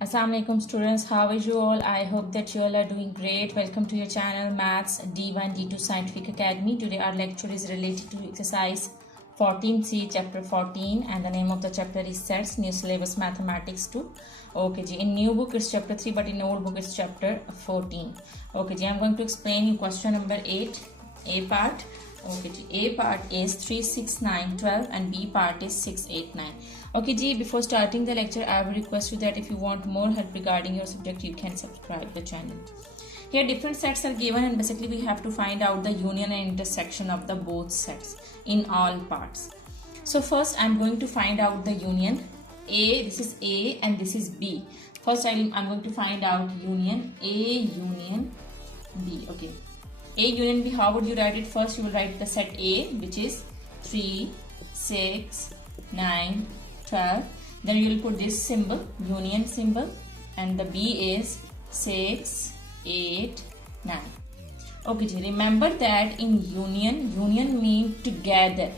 Assalamualaikum students, how are you all? I hope that you all are doing great. Welcome to your channel Maths D1 D2 Scientific Academy. Today our lecture is related to exercise 14C chapter 14 and the name of the chapter is sets new syllabus mathematics 2. Okay ji, in new book it's chapter 3 but in old book it's chapter 14. Okay ji, I'm going to explain you question number 8 A part. Okay ji, A part is 3, 6, 9, 12 and B part is 6, 8, 9. Okay ji, before starting the lecture I will request you that if you want more help regarding your subject you can subscribe the channel. Here different sets are given and basically we have to find out the union and intersection of the both sets in all parts. So first I'm going to find out the union. This is A and this is B. First I'm going to find out union A union B. Okay, A union B, how would you write it? First you will write the set A which is 3, 6, 9, 12. Then you will put this symbol, union symbol, and the B is 6, 8, 9. Okay, remember that in union means together,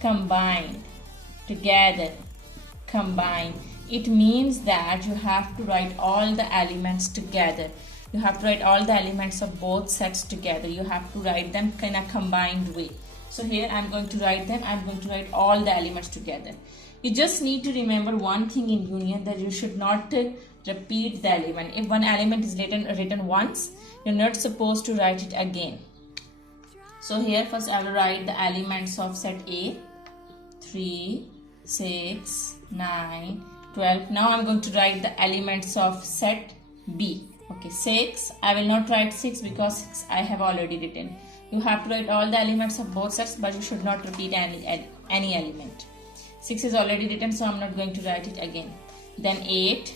combined, together, combined. It means that you have to write all the elements together. You have to write all the elements of both sets together. You have to write them in a combined way. So here I'm going to write them. I'm going to write all the elements together. You just need to remember one thing in union, that you should not repeat the element. If one element is written once, you're not supposed to write it again. So here first I will write the elements of set A, 3, 6, 9, 12. Now I'm going to write the elements of set B. Okay, 6. I will not write 6 because 6 I have already written. You have to write all the elements of both sets, but you should not repeat any element. 6 is already written, so I'm not going to write it again. Then 8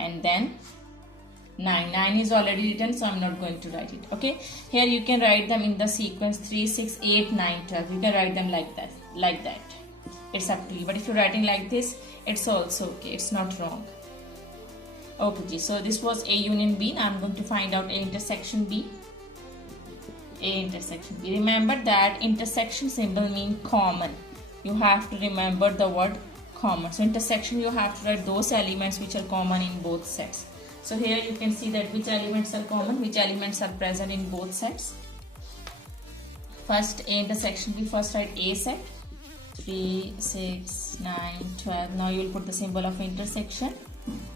and then 9. 9 is already written, so I'm not going to write it. Okay, here you can write them in the sequence 3, 6, 8, 9, 12. You can write them like that. It's up to you. But if you're writing like this, it's also okay. It's not wrong. Okay, so this was A union B. Now I'm going to find out A intersection B. A intersection B. Remember that intersection symbol means common. You have to remember the word common. So intersection, you have to write those elements which are common in both sets. So here you can see that which elements are common, which elements are present in both sets. First A intersection B, first write A set, 3, 6, 9, 12. Now you will put the symbol of intersection.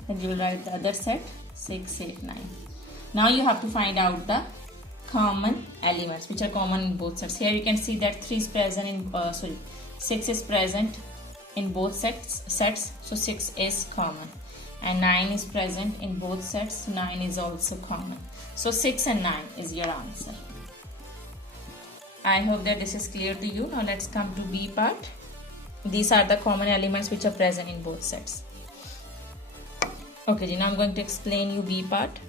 Then you will write the other set, 6, 8, 9. Now you have to find out the common elements which are common in both sets. Here you can see that 3 is present in 6 is present in both sets, so 6 is common, and 9 is present in both sets, so 9 is also common. So 6 and 9 is your answer. I hope that this is clear to you. Now let's come to B part. These are the common elements which are present in both sets. Okay, now I'm going to explain you B part.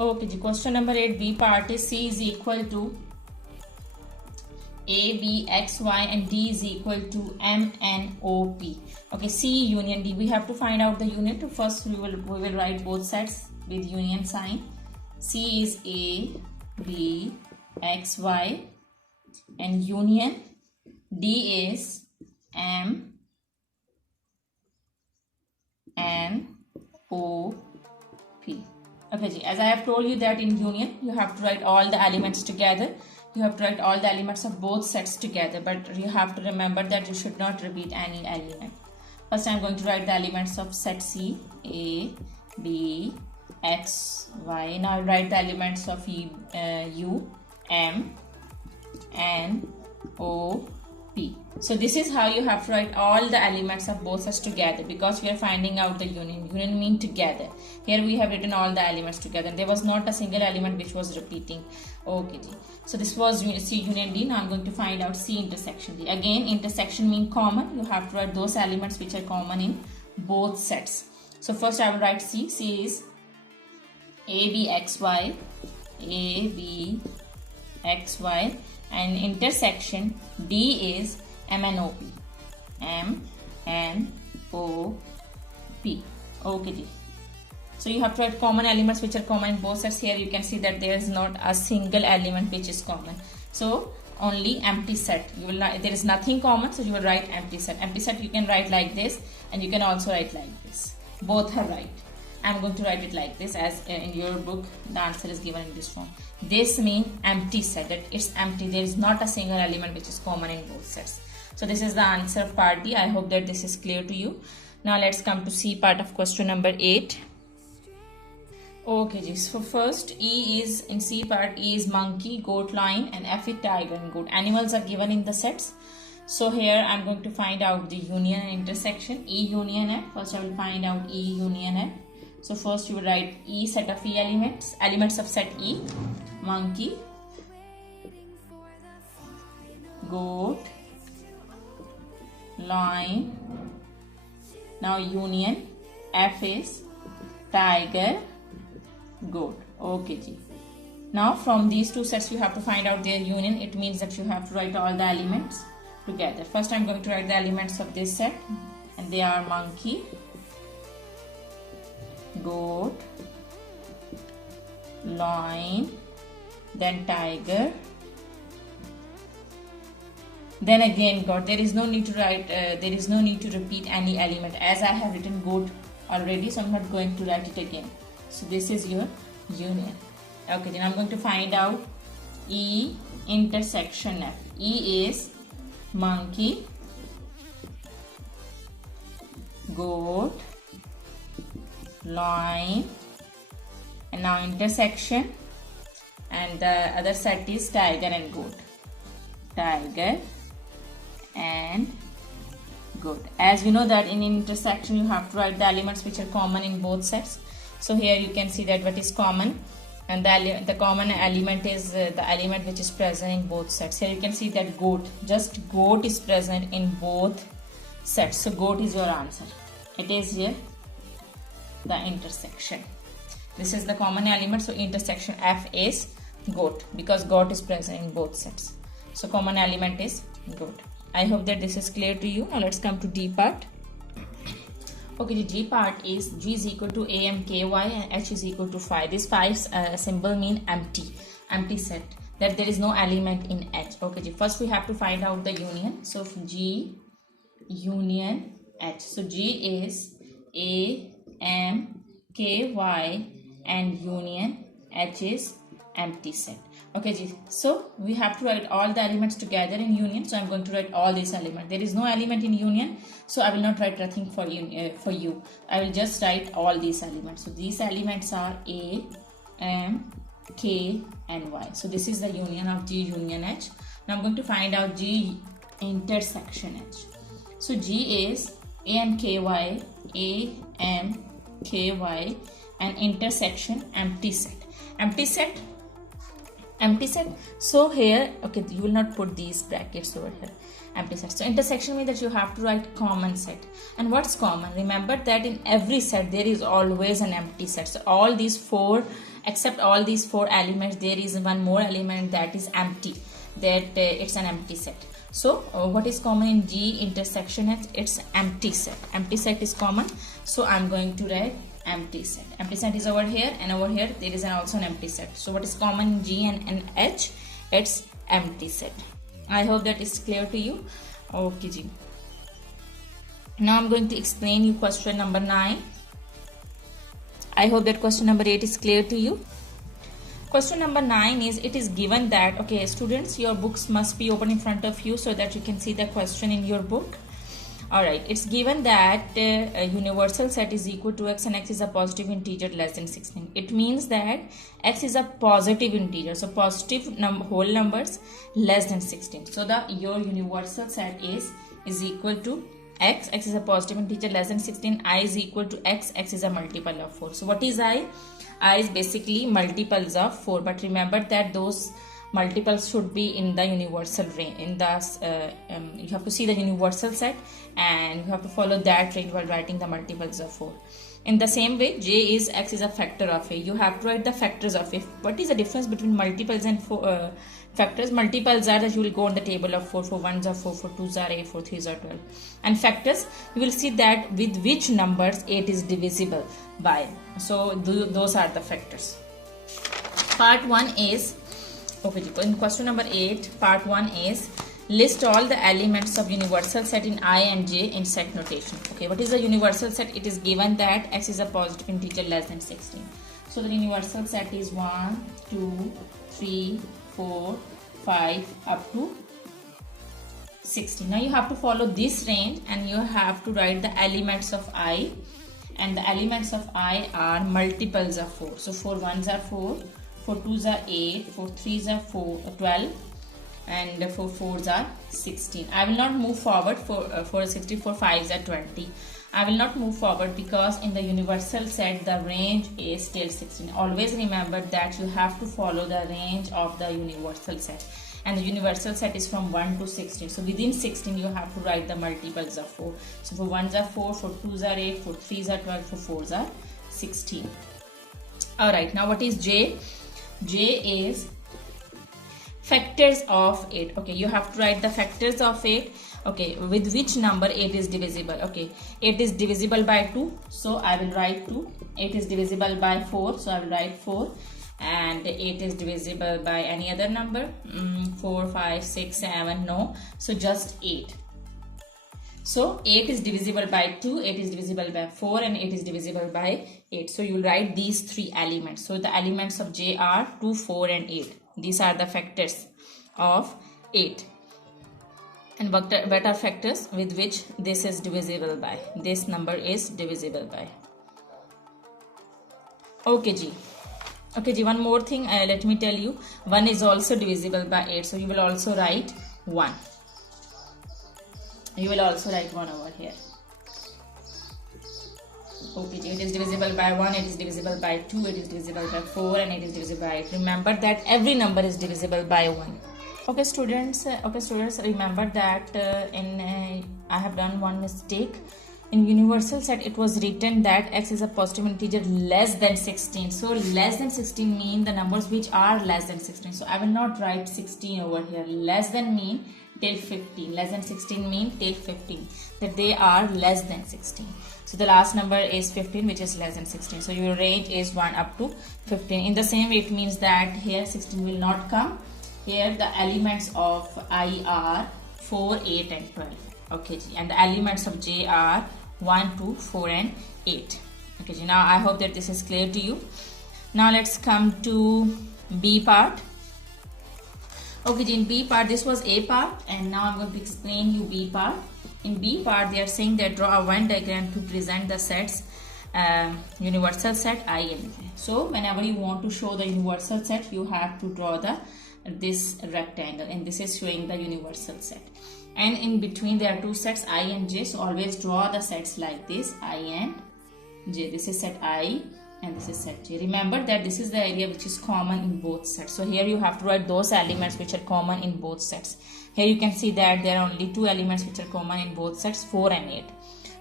Okay, question number 8, B part is C is equal to A, B, X, Y and D is equal to M, N, O, P. Okay, C union D. We have to find out the union. First we will write both sets with union sign. C is A, B, X, Y and union D is M, N, O, P. Okay, as I have told you that in union you have to write all the elements together. You have to write all the elements of both sets together, but you have to remember that you should not repeat any element. First I'm going to write the elements of set C, A, B, X, Y. Now I'll write the elements of U, M, N, O, P. So this is how you have to write all the elements of both sets together, because we are finding out the union. Union means together. Here we have written all the elements together. There was not a single element which was repeating. Okay, so this was C union D. Now I'm going to find out C intersection D. Again, intersection means common. You have to write those elements which are common in both sets. So first I will write C. C is A, B, X, Y, A, B, X, Y, and intersection D is M, N, O, P. M, N, O, P. Okay, so you have to write common elements which are common in both sets. Here you can see that there is not a single element which is common. So only empty set. You will not, there is nothing common, so you will write empty set. Empty set you can write like this, and you can also write like this. Both are right. I'm going to write it like this, as in your book the answer is given in this form. This means empty set, that it's empty. There is not a single element which is common in both sets. So this is the answer of part D. I hope that this is clear to you. Now let's come to C part of question number 8. Okay, so first E is in C part. E is monkey, goat, lion, and F is tiger and goat. Animals are given in the sets. So here I'm going to find out the union and intersection. E union F. First I will find out E union F. So first you will write E set of E elements. Elements of set E: monkey, goat, lion. Now union F is tiger, goat. Okay ji. Now from these two sets you have to find out their union. It means that you have to write all the elements together. First I'm going to write the elements of this set, and they are monkey, goat, lion, then tiger, then again goat. There is no need to write, there is no need to repeat any element, as I have written goat already, so I'm not going to write it again. So this is your union. Okay, then I'm going to find out E intersection F. E is monkey, goat, lion, and now intersection, and the other set is tiger and goat. Tiger and goat. As we know that in intersection you have to write the elements which are common in both sets. So here you can see that what is common, and the common element is the element which is present in both sets. Here you can see that goat, just goat is present in both sets. So goat is your answer. It is here the intersection. This is the common element, so intersection F is goat, because goat is present in both sets. So common element is goat. I hope that this is clear to you. Now let's come to D part. Okay, the G part is G is equal to A M K Y and H is equal to 5. This 5 symbol mean empty set, that there is no element in H. Okay, first we have to find out the union. So G union H. So G is A M K Y and union H is empty set. Okay, so we have to write all the elements together in union. So I'm going to write all these elements. There is no element in union, so I will not write nothing for you. I will just write all these elements. So these elements are A, M, K, and Y. So this is the union of G union H. Now I'm going to find out G intersection H. So G is A M K Y, A M K Y, and intersection empty set. Empty set. So here, okay, you will not put these brackets over here. Empty set. So intersection means that you have to write common set. And what's common? Remember that in every set there is always an empty set. So all these four, except all these four elements, there is one more element that is empty. That it's an empty set. So what is common in G intersection H? It's empty set. Empty set is common. So I'm going to write empty set. Empty set is over here, and over here there is also an empty set. So what is common in G and H? It's empty set. I hope that is clear to you. Okay, G. Now I'm going to explain you question number 9. I hope that question number 8 is clear to you. Question number 9 is, it is given that, okay, students, your books must be open in front of you so that you can see the question in your book. Alright, it's given that a universal set is equal to x and x is a positive integer less than 16. It means that x is a positive integer, so positive whole numbers less than 16. So your universal set is equal to x is a positive integer less than 16, I is equal to x is a multiple of 4. So what is I? I is basically multiples of 4, but remember that those multiples should be in the universal range. In the you have to see the universal set and you have to follow that range while writing the multiples of 4. In the same way, j is x is a factor of a. You have to write the factors of a. What is the difference between multiples and factors? Multiples are that you will go on the table of 4. For 1s are 4, for 2s are 8, for 3s are 12. And factors, you will see that with which numbers 8 is divisible by. So those are the factors. Part 1 is, Okay, in question number 8, part 1 is list all the elements of universal set in I and J in set notation. Okay, what is the universal set? It is given that x is a positive integer less than 16. So the universal set is 1, 2, 3, 4, 5 up to 16. Now you have to follow this range and you have to write the elements of I, and the elements of I are multiples of 4. So 4 1s are 4, 4 2s are 8, 4 3s are 12, and 4 4s are 16. I will not move forward for 64 5s are 20. I will not move forward because in the universal set the range is till 16. Always remember that you have to follow the range of the universal set, and the universal set is from 1 to 16. So within 16 you have to write the multiples of 4. So for 1s are 4, for 2s are 8, for 3s are 12, for 4s are 16. Alright, now what is J? J is factors of 8. Okay, you have to write the factors of 8. Okay, with which number 8 is divisible? Okay, 8 is divisible by 2, so I will write 2. 8 is divisible by 4, so I will write 4. And 8 is divisible by any other number, 4 5 6 7, no, so just 8. So 8 is divisible by 2, 8 is divisible by 4, and 8 is divisible by 8. So you will write these three elements. So the elements of J are 2, 4 and 8. These are the factors of 8. And what are factors with which this is divisible by? This number is divisible by. Okay, G. Okay, G, one more thing, let me tell you. 1 is also divisible by 8. So you will also write 1. You will also write 1 over here. Okay, it is divisible by 1, it is divisible by 2, it is divisible by 4, and it is divisible by 8. Remember that every number is divisible by 1. Okay, students, remember that I have done one mistake. In universal set, it was written that x is a positive integer less than 16. So less than 16 mean the numbers which are less than 16. So I will not write 16 over here. Less than mean till 15. Less than 16 mean till 15. That they are less than 16. So the last number is 15, which is less than 16. So your range is 1 up to 15. In the same way, it means that here 16 will not come. Here the elements of I are 4, 8 and 12. Okay, and the elements of J are 1, 2, 4 and 8. Okay, now I hope that this is clear to you. Now let's come to B part. Okay, in B part, this was A part, and now I'm going to explain you B part. In B part, they are saying that draw a Venn diagram to present the sets universal set I and J. So whenever you want to show the universal set, you have to draw this rectangle, and this is showing the universal set. And in between there are two sets I and J, so always draw the sets like this, I and J. This is set I and this is set J. Remember that this is the area which is common in both sets. So here you have to write those elements which are common in both sets. Here you can see that there are only two elements which are common in both sets, 4 and 8.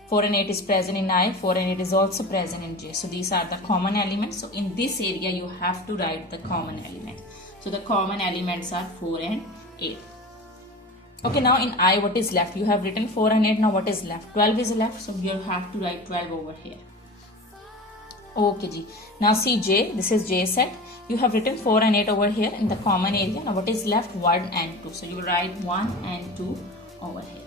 4 and 8 is present in I, 4 and 8 is also present in J. So these are the common elements. So in this area you have to write the common element. So the common elements are 4 and 8. Okay, now in I, what is left? You have written 4 and 8. Now what is left? 12 is left. So you have to write 12 over here. Okay, G. Now see J. This is J set. You have written 4 and 8 over here in the common area. Now what is left? 1 and 2. So you will write 1 and 2 over here.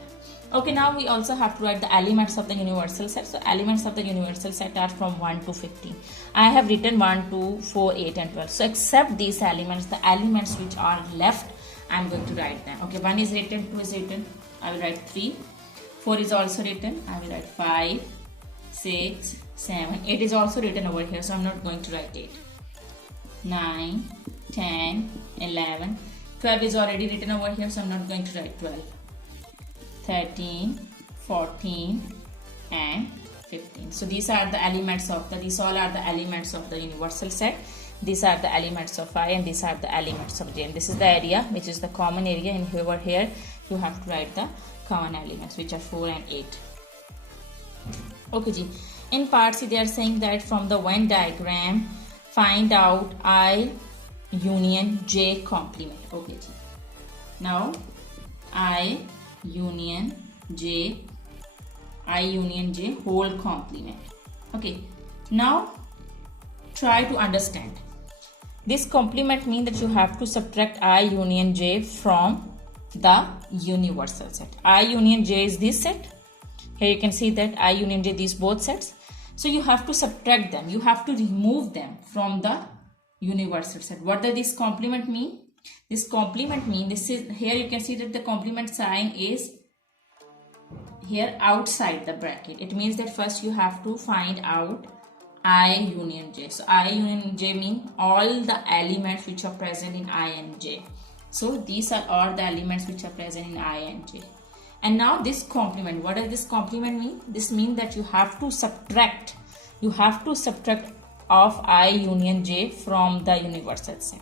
Okay, now we also have to write the elements of the universal set. So elements of the universal set are from 1 to 15. I have written 1, 2, 4, 8 and 12. So except these elements, the elements which are left, I am going to write them. Okay, 1 is written, 2 is written, I will write 3. 4 is also written, I will write 5, 6, 7. 8 is also written over here, so I am not going to write 8. 9, 10, 11. 12 is already written over here, so I am not going to write 12. 13, 14 and 15. So these are the elements of these all are the elements of the universal set. These are the elements of I and these are the elements of J. And this is the area which is the common area, and over here you have to write the common elements which are 4 and 8. Okay, G. In part C they are saying that from the Venn diagram find out I union J complement. Okay, G. Now I union J whole complement. Okay, now try to understand. This complement means that you have to subtract I union J from the universal set. I union J is this set. Here you can see that I union J, these both sets. So you have to subtract them. You have to remove them from the universal set. What does this complement mean? This complement mean, this is, here you can see that the complement sign is here outside the bracket. It means that first you have to find out I union J. So I union J mean all the elements which are present in I and J. So these are all the elements which are present in I and J. And now this complement, what does this complement mean? This means that you have to subtract of I union J from the universal set.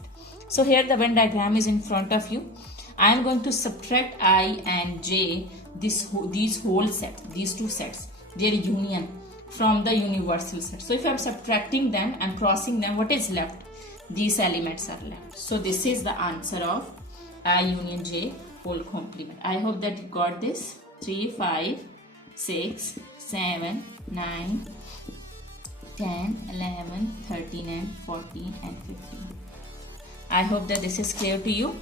So here the Venn diagram is in front of you. I am going to subtract I and J, these whole set, these two sets, their union from the universal set. So if I am subtracting them and crossing them, what is left? These elements are left. So this is the answer of I union J whole complement. I hope that you got this. 3, 5, 6, 7, 9, 10, 11, 13 and 14 and 15. I hope that this is clear to you.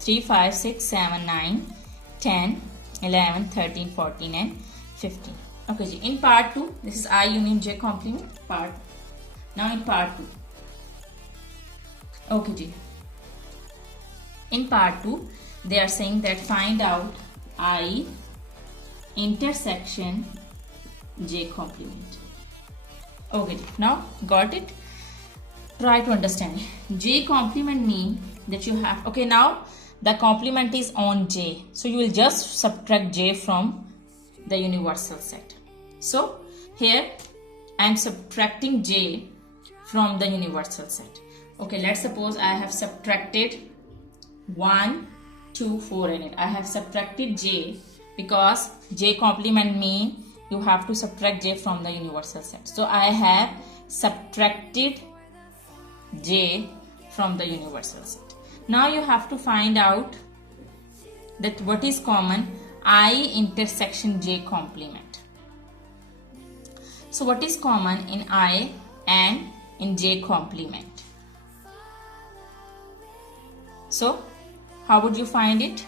3, 5, 6, 7, 9, 10, 11, 13, 14 and 15. Okay ji, in part 2, this is I union J complement part. Now in part 2. Okay ji. In part 2, they are saying that find out I intersection J complement. Okay, now got it? Try to understand. J complement mean that you have, okay, now the complement is on J. So you will just subtract J from the universal set. So here I am subtracting J from the universal set. Okay, let's suppose I have subtracted 1, 2, 4 in it. I have subtracted J because J complement mean you have to subtract J from the universal set. So I have subtracted J from the universal set. Now you have to find out that what is common I intersection J complement. So what is common in I and in J complement? So how would you find it?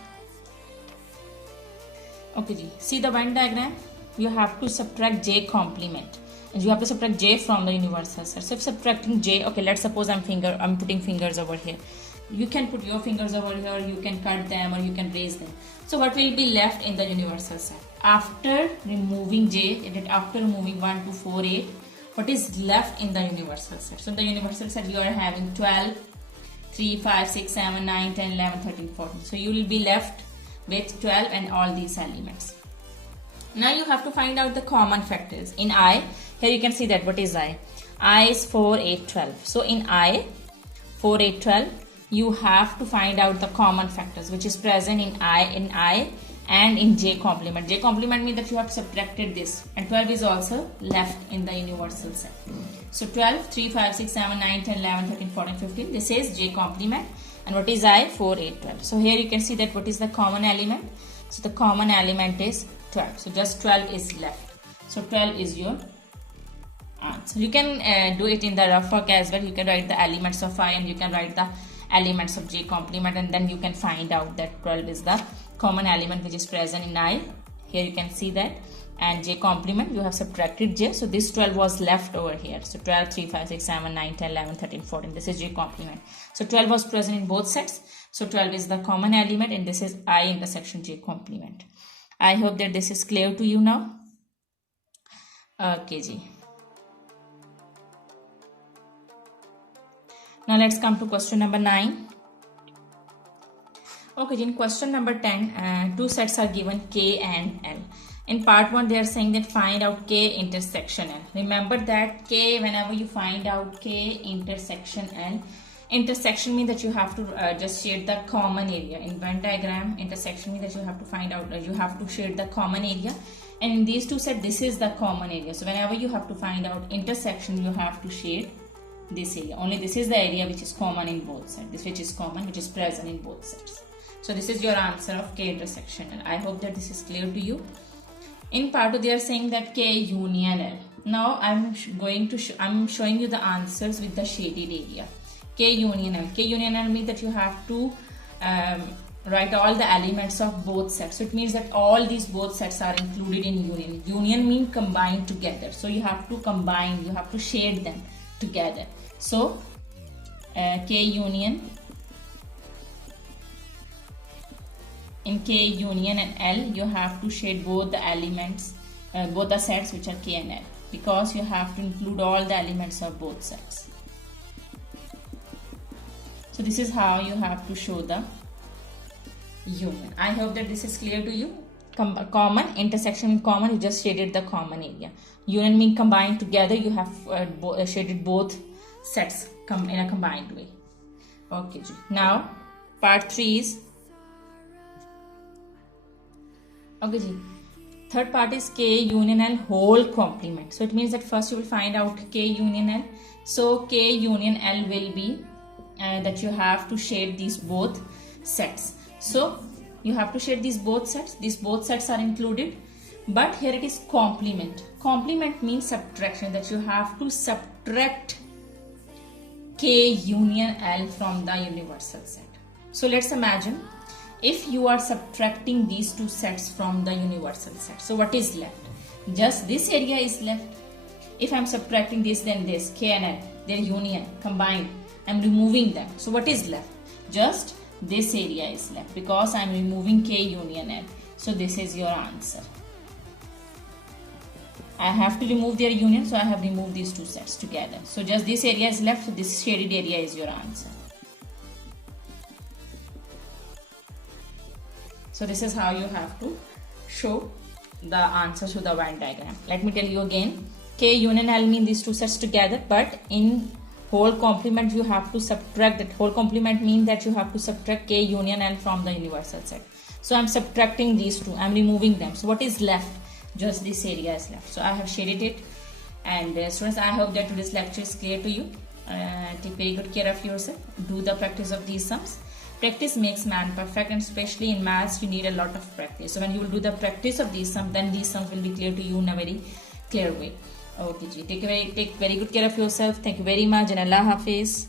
Okay, see the Venn diagram. You have to subtract J complement, and you have to subtract J from the universal set. So if subtracting J, okay, let's suppose I'm putting fingers over here. You can put your fingers over here, you can cut them or you can raise them. So what will be left in the universal set? After removing J, after removing 1, 2, 4, 8, what is left in the universal set? So in the universal set you are having 12, 3, 5, 6, 7, 9, 10, 11, 13, 14. So you will be left with 12 and all these elements. Now you have to find out the common factors. In I, here you can see that what is I? I is 4, 8, 12. So in I, 4, 8, 12, you have to find out the common factors which is present in I and in J complement. J complement means that you have subtracted this, and 12 is also left in the universal set. So 12, 3, 5, 6, 7, 9, 10, 11, 13, 14, 15. This is J complement. And what is I? 4, 8, 12. So here you can see that what is the common element? So the common element is 12. So just 12 is left. So 12 is your answer. You can do it in the rough work as well. You can write the elements of I and you can write the elements of J complement, and then you can find out that 12 is the common element which is present in I. Here you can see that. And J complement, you have subtracted J. So this 12 was left over here. So 12, 3, 5, 6, 7, 9, 10, 11, 13, 14. This is J complement. So 12 was present in both sets. So 12 is the common element and this is I intersection J complement. I hope that this is clear to you now. Okay, Ji. Now let's come to question number 9. Okay, in question number 10, two sets are given K and L. In part 1, they are saying that find out K intersection L. Remember that K, whenever you find out K intersection L, intersection means that you have to just shade the common area. In Venn diagram, intersection means that you have to find out, you have to shade the common area. And in these two sets, this is the common area. So whenever you have to find out intersection, you have to shade this area. Only this is the area which is common in both sets. This which is common, which is present in both sets. So this is your answer of K intersection L. I hope that this is clear to you. In part 2, they are saying that K union L. Now I'm showing you the answers with the shaded area. K union L. K union L means that you have to write all the elements of both sets. So it means that all these both sets are included in union. Union means combined together. So you have to combine, you have to shade them together. So K union, in K union and L, you have to shade both the elements, both the sets which are K and L, because you have to include all the elements of both sets. So this is how you have to show the union. I hope that this is clear to you. Common, intersection with common, you just shaded the common area. Union means combined together, you have shaded both sets in a combined way. Okay, now part 3 is, okay ji, third part is K union L whole complement. So it means that first you will find out K union L. So K union L will be that you have to shade these both sets. So you have to shade these both sets. These both sets are included, but here it is complement. Complement means subtraction, that you have to subtract K union L from the universal set. So let's imagine if you are subtracting these two sets from the universal set. So what is left? Just this area is left. If I'm subtracting this, then this, K and L, their union, combined, I'm removing them. So what is left? Just this area is left, because I'm removing K union L. So this is your answer. I have to remove their union, so I have removed these two sets together. So just this area is left, so this shaded area is your answer. So this is how you have to show the answers to the Venn diagram. Let me tell you again. K union L mean these two sets together, but in whole complement you have to subtract that. Whole complement means that you have to subtract K union L from the universal set. So I'm subtracting these two, I'm removing them. So what is left? Just this area is left. So I have shaded it. And students, I hope that today's lecture is clear to you. Take very good care of yourself. Do the practice of these sums. Practice makes man perfect, and especially in maths you need a lot of practice. So when you will do the practice of these sums, then these sums will be clear to you in a very clear way. Okay, take very good care of yourself. Thank you very much, and Allah Hafiz.